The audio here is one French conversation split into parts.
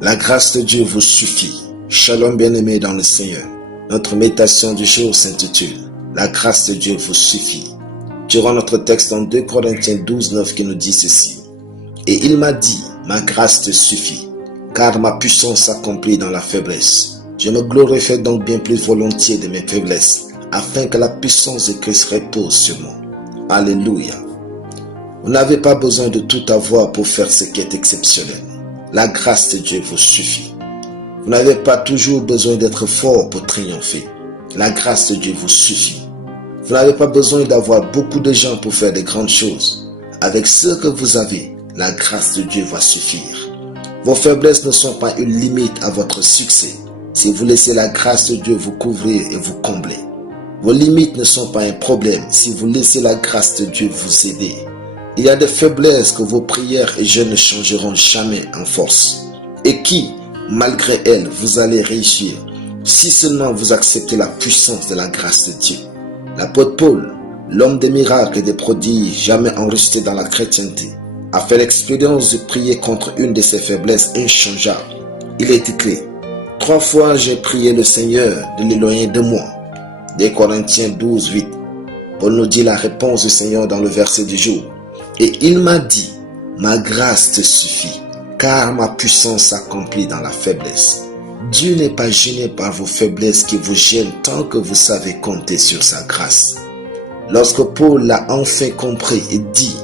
La grâce de Dieu vous suffit. Shalom bien-aimés dans le Seigneur. Notre méditation du jour s'intitule « La grâce de Dieu vous suffit ». Durant notre texte en 2 Corinthiens 12, 9 qui nous dit ceci. « Et il m'a dit, ma grâce te suffit, car ma puissance s'accomplit dans la faiblesse. Je me glorifie donc bien plus volontiers de mes faiblesses, afin que la puissance de Christ repose sur moi. » Alléluia. Vous n'avez pas besoin de tout avoir pour faire ce qui est exceptionnel. La grâce de Dieu vous suffit. Vous n'avez pas toujours besoin d'être fort pour triompher. La grâce de Dieu vous suffit. Vous n'avez pas besoin d'avoir beaucoup de gens pour faire de grandes choses. Avec ce que vous avez, la grâce de Dieu va suffire. Vos faiblesses ne sont pas une limite à votre succès si vous laissez la grâce de Dieu vous couvrir et vous combler. Vos limites ne sont pas un problème si vous laissez la grâce de Dieu vous aider. Il y a des faiblesses que vos prières et jeûnes ne changeront jamais en force et qui, malgré elles, vous allez réussir si seulement vous acceptez la puissance de la grâce de Dieu. L'apôtre Paul, l'homme des miracles et des prodiges jamais enregistrés dans la chrétienté, a fait l'expérience de prier contre une de ses faiblesses inchangeables. Il est écrit « 3 fois j'ai prié le Seigneur de l'éloigner de moi ». 2 Corinthiens 12, 8. Paul nous dit la réponse du Seigneur dans le verset du jour. Et il m'a dit, ma grâce te suffit, car ma puissance s'accomplit dans la faiblesse. Dieu n'est pas gêné par vos faiblesses qui vous gênent tant que vous savez compter sur sa grâce. Lorsque Paul l'a enfin compris et dit,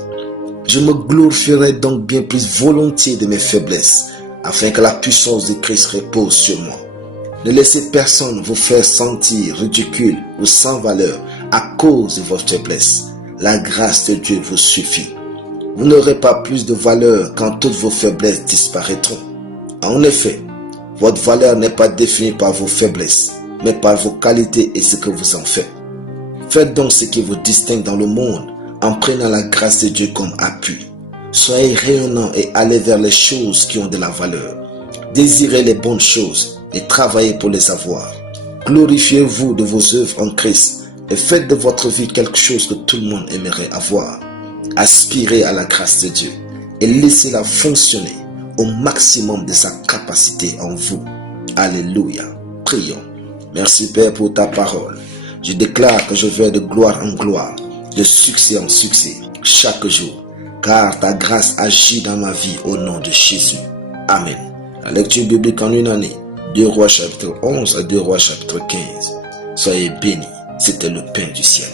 je me glorifierai donc bien plus volontiers de mes faiblesses, afin que la puissance de Christ repose sur moi. Ne laissez personne vous faire sentir ridicule ou sans valeur à cause de vos faiblesses. La grâce de Dieu vous suffit. Vous n'aurez pas plus de valeur quand toutes vos faiblesses disparaîtront. En effet, votre valeur n'est pas définie par vos faiblesses, mais par vos qualités et ce que vous en faites. Faites donc ce qui vous distingue dans le monde en prenant la grâce de Dieu comme appui. Soyez rayonnants et allez vers les choses qui ont de la valeur. Désirez les bonnes choses et travaillez pour les avoir. Glorifiez-vous de vos œuvres en Christ et faites de votre vie quelque chose que tout le monde aimerait avoir. Aspirez à la grâce de Dieu et laissez-la fonctionner au maximum de sa capacité en vous. Alléluia. Prions. Merci Père pour ta parole. Je déclare que je vais de gloire en gloire, de succès en succès, chaque jour, car ta grâce agit dans ma vie au nom de Jésus. Amen. La lecture biblique en une année, 2 Rois chapitre 11 à 2 Rois chapitre 15. Soyez bénis, c'était le pain du ciel.